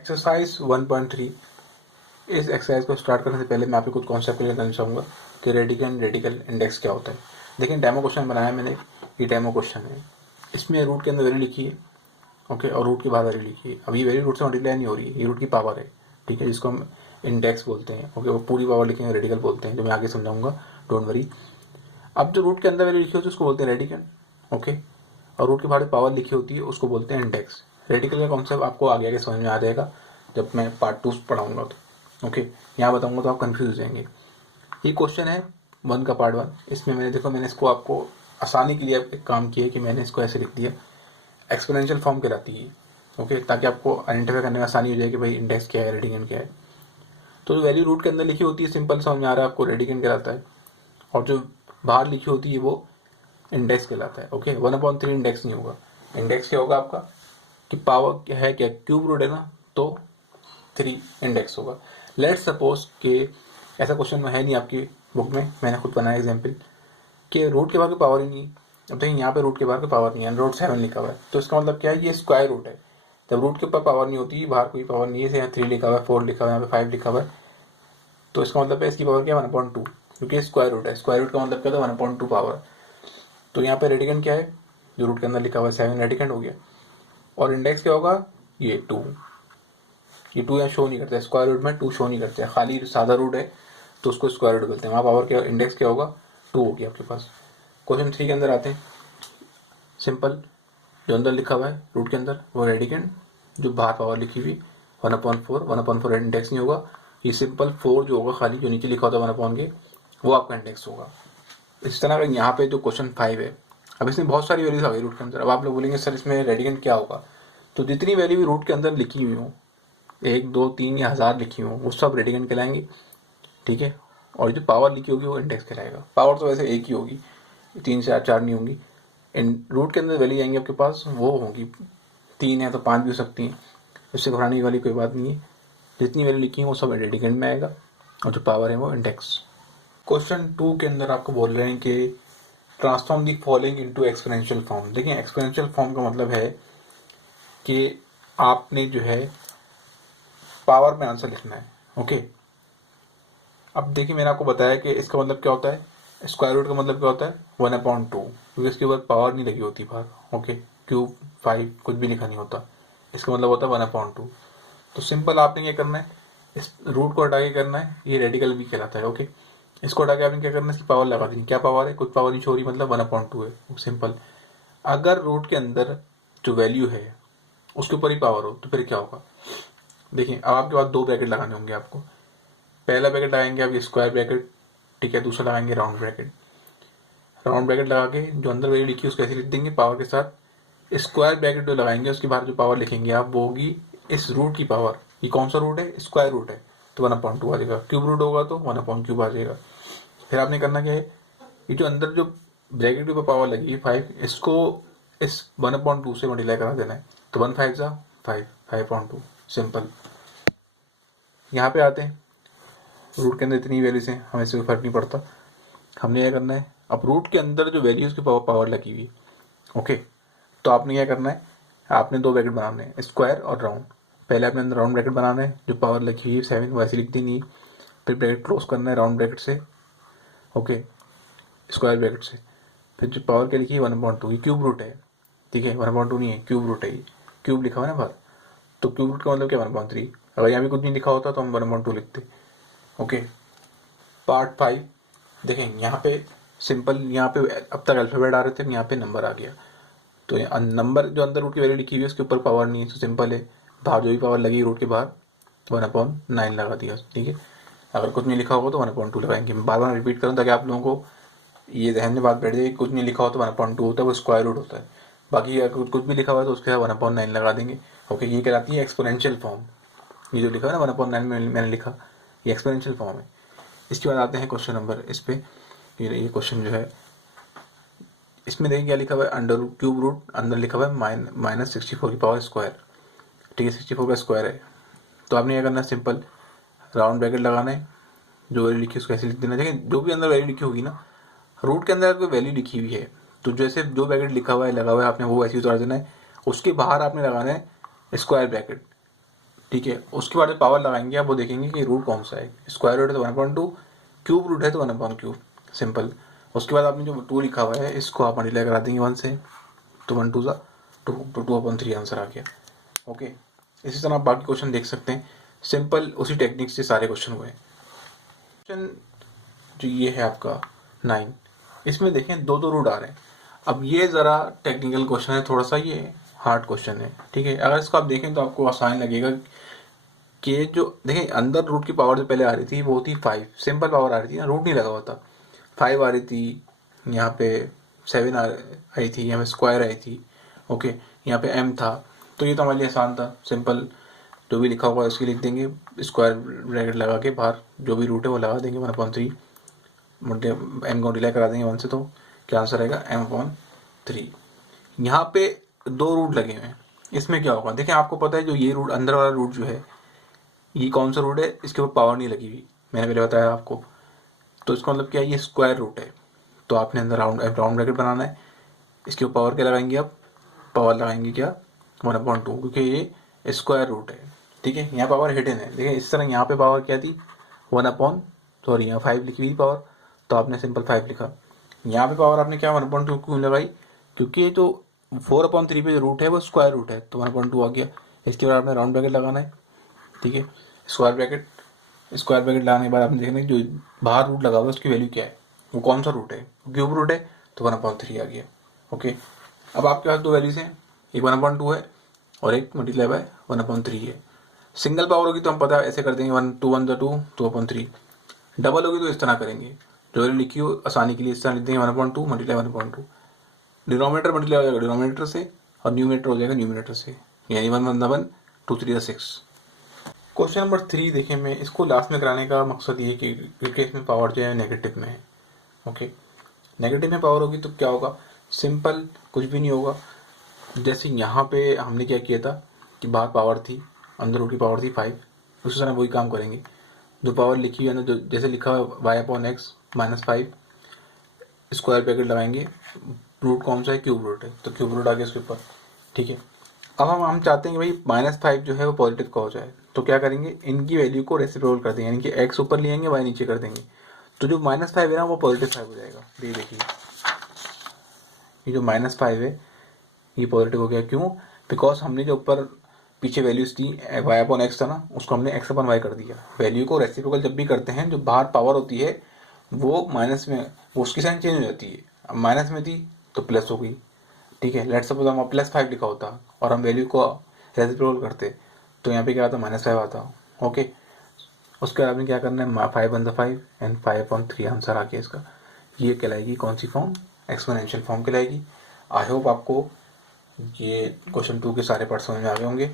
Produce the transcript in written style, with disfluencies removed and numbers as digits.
Exercise 1.3। इस exercise को start करने से पहले मैं आपको कुछ कॉन्सेप्ट क्लियर करना चाहूँगा कि रेडिकल इंडेक्स क्या होता है। देखिए डेमो क्वेश्चन बनाया मैंने, ये डेमो क्वेश्चन है। इसमें रूट के अंदर वैल्यू लिखी है, ओके, और रूट के बाद वैल्यू लिखी है। अब ये वैल्यू रूट से मल्टीप्लाई नहीं हो रही है, ये रूट की पावर है, ठीक है, जिसको हम इंडेक्स बोलते हैं। ओके, वो पूरी पावर लिखेंगे रेडिकल बोलते हैं, जो मैं आगे समझाऊंगा, डोंट वरी। अब जो रूट के अंदर वैल्यू लिखी होती है उसको बोलते हैं रेडिकल, ओके, और रूट के बाहर पावर लिखी होती है उसको बोलते हैं इंडेक्स। रेडिकल का कॉन्सेप्ट आपको आगे आगे समझ में आ जाएगा जब मैं पार्ट 2 पढ़ाऊंगा तो, ओके। यहाँ बताऊंगा तो आप कंफ्यूज हो जाएंगे। ये क्वेश्चन है 1 का पार्ट 1। इसमें मैंने इसको आपको आसानी के लिए एक काम किया है कि मैंने इसको ऐसे लिख दिया, एक्सपोनेंशियल फॉर्म कहलाती है, ओके, ताकि आपको आइडेंटिफाई करने में आसानी हो जाए कि भाई इंडेक्स क्या है, रेडिकन क्या है। तो जो वैल्यू रूट के अंदर लिखी होती है, सिंपल समझ में आ रहा है आपको, रेडिकन कहलाता है, और जो बाहर लिखी होती है वो इंडेक्स कहलाता है। ओके, 1/3 इंडेक्स नहीं होगा। इंडेक्स क्या होगा आपका कि पावर क्या है, क्या क्यूब रूट है ना, तो 3 इंडेक्स होगा। लेट्स सपोज कि ऐसा क्वेश्चन में है नहीं आपकी बुक में, मैंने खुद बनाया एग्जाम्पल कि रूट के बाहर की पावर ही नहीं। अब देखिए यहाँ पे रूट के बाहर की पावर नहीं है, रूट 7 लिखा हुआ है, तो इसका मतलब क्या है, ये स्क्वायर रूट है। जब रूट के ऊपर पावर नहीं होती, बाहर कोई पावर नहीं है, यहाँ 3 लिखा हुआ है, 4 लिखा हुआ है, यहाँ पे 5 लिखा हुआ है, तो इसका मतलब है इसकी पावर क्या है, 1/2, क्योंकि स्क्वायर रूट है। स्क्वायर रूट का मतलब क्या था, 1/2 पावर। तो यहाँ पे रेडिकन क्या है, जो रूट के अंदर लिखा हुआ है 7 रेडिकन हो गया। और इंडेक्स क्या होगा, ये 2। ये 2 यहाँ शो नहीं करता है, स्क्वायर रूट में 2 शो नहीं करते हैं, खाली सादा रूट है तो उसको स्क्वायर रूट बोलते हैं। वहाँ पावर क्या, इंडेक्स क्या होगा, 2 होगी आपके पास। क्वेश्चन 3 के अंदर आते हैं। सिंपल, जो अंदर लिखा हुआ है रूट के अंदर वो रेडिकन, जो बाहर पावर लिखी हुई 1/4। 1/4 इंडेक्स नहीं होगा, ये सिंपल 4 जो होगा खाली, जो नीचे लिखा होता है 1 के, वो आपका इंडेक्स होगा। इस तरह का यहाँ पे जो क्वेश्चन 5 है, अब इसमें बहुत सारी वैल्यूज आ गई रूट के अंदर। अब आप लोग बोलेंगे सर इसमें रेडिकन क्या होगा, तो जितनी वैल्यू भी रूट के अंदर लिखी हुई हो, 1 2 3 या 1000 लिखी हो, वो सब रेडिकन कहलाएंगे, ठीक है। और जो पावर लिखी होगी वो इंडेक्स कहलाएगा। पावर तो वैसे एक ही होगी, 3 से 4 नहीं होंगी। रूट के अंदर वैल्यू आएंगी आपके पास, वो होगी 3 है तो 5 भी हो सकती हैं, इससे घबराने वाली कोई बात नहीं है। जितनी वैल्यू लिखी है वो सब रेडिकन में आएगा, और जो पावर है वो इंडेक्स। क्वेश्चन 2 के अंदर आपको बोल रहे हैं कि transform the following into exponential form. देखिए एक्सपोनेंशियल फॉर्म का मतलब है कि आपने जो है पावर में आंसर लिखना है, ओके। अब देखिए मैंने आपको बताया कि इसका मतलब क्या होता है, स्क्वायर रूट का मतलब क्या होता है 1/2, क्योंकि इसके ऊपर पावर नहीं लगी होती बाहर, ओके, क्यूब 5 कुछ भी लिखा नहीं होता, इसका मतलब होता है 1/2। तो सिंपल आपने क्या करना है, इस रूट को हटा के करना है, ये रेडिकल भी कहलाता है, ओके। इसको हटा के आपने क्या करना है, इसकी पावर लगा देनी। क्या पावर है, कुछ पावर नहीं छोड़ी, मतलब 1/2 है, सिंपल। अगर रूट के अंदर जो वैल्यू है उसके ऊपर ही पावर हो तो फिर क्या होगा। देखिए अब आपके पास 2 ब्रैकेट लगाने होंगे आपको। पहला ब्रैकेट लगाएंगे आप ये स्क्वायर ब्रैकेट, ठीक है, दूसरा लगाएंगे राउंड ब्रैकेट। राउंड ब्रैकेट लगा के जो अंदर वैल्यू लिखी है उसको ऐसे लिख देंगे पावर के साथ। स्क्वायर ब्रैकेट जो लगाएंगे उसके बाहर जो पावर लिखेंगे आप, वो होगी इस रूट की पावर। ये कौन सा रूट है, स्क्वायर रूट है, तो 1/2 आ जाएगा। क्यूब रूट होगा तो 1/3 आ जाएगा। फिर आपने करना क्या है, ये जो अंदर जो ब्रैकेट के ऊपर पावर लगी है 5, इसको इस 1/2 से मल्टीप्लाई करा देना है, तो 1 5 जा 5, 5/2, सिंपल। यहाँ पे आते हैं, रूट के अंदर इतनी वैल्यूज हैं, हमें इससे कोई फर्क नहीं पड़ता। हमने क्या करना है, अब रूट के अंदर जो वैल्यू उसकी पावर लगी हुई, ओके, तो आपने क्या करना है, आपने 2 ब्रैकेट बनाने हैं, स्क्वायर और राउंड। पहले आपने अंदर राउंड ब्रैकेट बनाना है, जो पावर लगी हुई है 7 वैसे लिख देनी है। फिर ब्रैकेट क्लोज करना है राउंड ब्रैकेट से, ओके, स्क्वायर ब्रैकेट से। फिर जो पावर क्या लिखी है 1/2, ये क्यूब रूट है, ठीक है, 1/2 नहीं है, क्यूब रूट है, ये क्यूब लिखा हुआ है ना बाहर, तो क्यूब रूट का मतलब क्या 1/3। अगर यहाँ भी कुछ नहीं लिखा होता तो हम 1/2 लिखते, ओके। पार्ट 5 देखें, यहाँ पे सिंपल, यहाँ पे अब तक अल्फाबेट आ रहे थे, यहाँ पे नंबर आ गया। तो नंबर जो अंदर रूट की वैल्यू लिखी हुई है उसके ऊपर पावर नहीं है, तो सिंपल है, बाहर जो भी पावर लगी रूट के बाहर 1/9 लगा दिया, ठीक है। अगर कुछ नहीं लिखा होगा तो 1/2 लगाएंगे। मैं बार बार रिपीट करूँ ताकि आप लोगों को ये ध्यान में बात बैठ जाए, कुछ नहीं लिखा हो तो 1/2 होता है, वो स्क्वायर रूट होता है। बाकी अगर कुछ भी लिखा हुआ है तो उसके 1/9 लगा देंगे, ओके। ये कहलाती है एक्सपोनेंशियल फॉर्म। ये जो लिखा है ना 1/9 में मैंने लिखा, ये एक्सपोनेंशियल फॉर्म है। इसके बाद आते हैं क्वेश्चन नंबर, इस पे ये क्वेश्चन जो है, इसमें देखिए क्या लिखा हुआ है, अंडर क्यूब रूट, अंदर लिखा हुआ है -64 की पावर स्क्वायर, ठीक है, 64 का स्क्वायर है। तो आपने क्या करना है, सिंपल राउंड ब्रैकेट लगाना है, जो वैल्यू लिखी है उसको ऐसे लिख देना। देखिए जो भी अंदर वैल्यू लिखी होगी ना, रूट के अंदर कोई वैल्यू लिखी हुई है तो जैसे जो ब्रैकेट लिखा हुआ है लगा हुआ है आपने वो वैसे ही उतार देना है। उसके बाहर आपने लगाना है स्क्वायर ब्रैकेट, ठीक है। उसके बाद पावर लगाएंगे आप, वो देखेंगे कि रूट कौन सा है, स्क्वायर रूट है तो 1/2, क्यूब रूट है तो 1/क्यूब, सिंपल। उसके बाद आपने जो 2 लिखा हुआ है इसको आप मल्टीप्लाई करा देंगे 1 से, तो 1 2 2, तो 2/3 आंसर आ गया। ओके, इसी तरह आप बाकी क्वेश्चन देख सकते हैं, सिंपल उसी टेक्निक से सारे क्वेश्चन हुए। क्वेश्चन जो ये है आपका 9, इसमें देखें 2 रूट आ रहे हैं। अब ये ज़रा टेक्निकल क्वेश्चन है, थोड़ा सा ये हार्ड क्वेश्चन है, ठीक है। अगर इसको आप देखें तो आपको आसान लगेगा कि जो देखें अंदर रूट की पावर जो पहले आ रही थी वो थी 5, सिंपल पावर आ रही थी ना, रूट नहीं लगा हुआ था। 5 आ रही थी, यहाँ पे 7 आई थी, यहाँ पे स्क्वायर आई थी, ओके, यहाँ पे m था। तो ये तो हमारे लिए आसान था, सिंपल जो भी लिखा होगा उसकी लिख देंगे, स्क्वायर ब्रैकेट लगा के बाहर जो भी रूट है वो लगा देंगे 1/3, m को डिलाई करा देंगे 1 से, तो क्या आंसर आएगा m/3। यहाँ पे 2 रूट लगे हुए हैं, इसमें क्या होगा देखिए, आपको पता है जो ये रूट अंदर वाला रूट जो है ये कौन सा रूट है, इसके ऊपर पावर नहीं लगी हुई, मैंने पहले बताया आपको। तो इसका मतलब क्या है, ये स्क्वायर रूट है, तो आपने अंदर राउंड ब्रैकेट बनाना है, इसके ऊपर पावर क्या लगाएंगे आप, पावर लगाएंगे क्या 1/2, क्योंकि ये स्क्वायर रूट है, ठीक है। यहाँ पावर हिडन है, देखिए इस तरह यहाँ पे पावर क्या थी 5 लिखी हुई पावर, तो आपने सिंपल 5 लिखा। यहाँ पे पावर आपने क्या 1/2 क्यों लगाई, क्योंकि ये जो 4/3 पे जो रूट है वो स्क्वायर रूट है, तो 1/2 आ गया। इसके बाद आपने राउंड ब्रैकेट लगाना है, ठीक है, स्क्वायर ब्रैकेट लगाने के बाद आपने देखना जो बाहर रूट लगा हुआ है उसकी वैल्यू क्या है, वो कौन सा रूट है, क्यूब रूट है, तो 1/3 आ गया। ओके, अब आपके पास 2 वैल्यूज हैं, एक 1/2 है और एक मल्टीप्लाई बाय 1/3 है। सिंगल पावर होगी तो हम पता है ऐसे कर देंगे 1 2 1 2 2/3, डबल होगी तो इस तरह करेंगे, जो वैल्यू लिखी हो आसानी के लिए इस तरह लिख देंगे 1/2 मल्टीप्लाई 1/2, डिनोमिनेटर मल्टीप्लाई हो जाएगा डिनोमिनेटर से और न्यूमिनेटर हो जाएगा न्यूमिनेटर से, यानी 1 1 1 2 3 6। क्वेश्चन नंबर 3 देखें, मैं इसको लास्ट में कराने का मकसद ये कि इसमें पावर जो है नेगेटिव में है। ओके, नेगेटिव में पावर होगी तो क्या होगा, सिंपल कुछ भी नहीं होगा। जैसे यहाँ पे हमने क्या किया था कि बाहर पावर थी, अंदर रूट की पावर थी 5, उसी तरह वही काम करेंगे। जो पावर लिखी हुई है ना, जो जैसे लिखा हुआ y/x -5, स्क्वायर ब्रैकेट लगाएंगे, रूट कौन सा है, क्यूब रूट है, तो क्यूब रूट आ गया उसके ऊपर, ठीक है। अब हम चाहते हैं कि भाई -5 जो है वो पॉजिटिव का हो जाए, तो क्या करेंगे, इनकी वैल्यू को रेसिप्रोकल कर देंगे, यानी कि x ऊपर लेंगे y नीचे कर देंगे, तो जो -5 है ना वो पॉजिटिव 5 हो जाएगा। ये देखिए, ये जो -5 है ये पॉजिटिव हो गया, क्यों, बिकॉज हमने जो ऊपर पीछे वैल्यूज थी y/x था ना, उसको हमने x/y कर दिया। वैल्यू को रेसिप्रोकल जब भी करते हैं, जो बाहर पावर होती है वो माइनस में, वो उसकी साइन चेंज हो जाती है। अब माइनस में थी तो प्लस हो गई, ठीक है। लेट्स सपोज हम +5 लिखा होता और हम वैल्यू को रेसिप्रोकल करते, तो यहाँ पे क्या आता, -5 आता। ओके, उसके बाद आपने क्या करना है, 5 1 5 एंड 5/3 आंसर आ गया इसका। ये कहलाएगी कौन सी फॉर्म, एक्सपोनेंशियल फॉर्म कहलाएगी। आई होप आपको ये क्वेश्चन 2 के सारे पार्ट समझ में आ गए होंगे।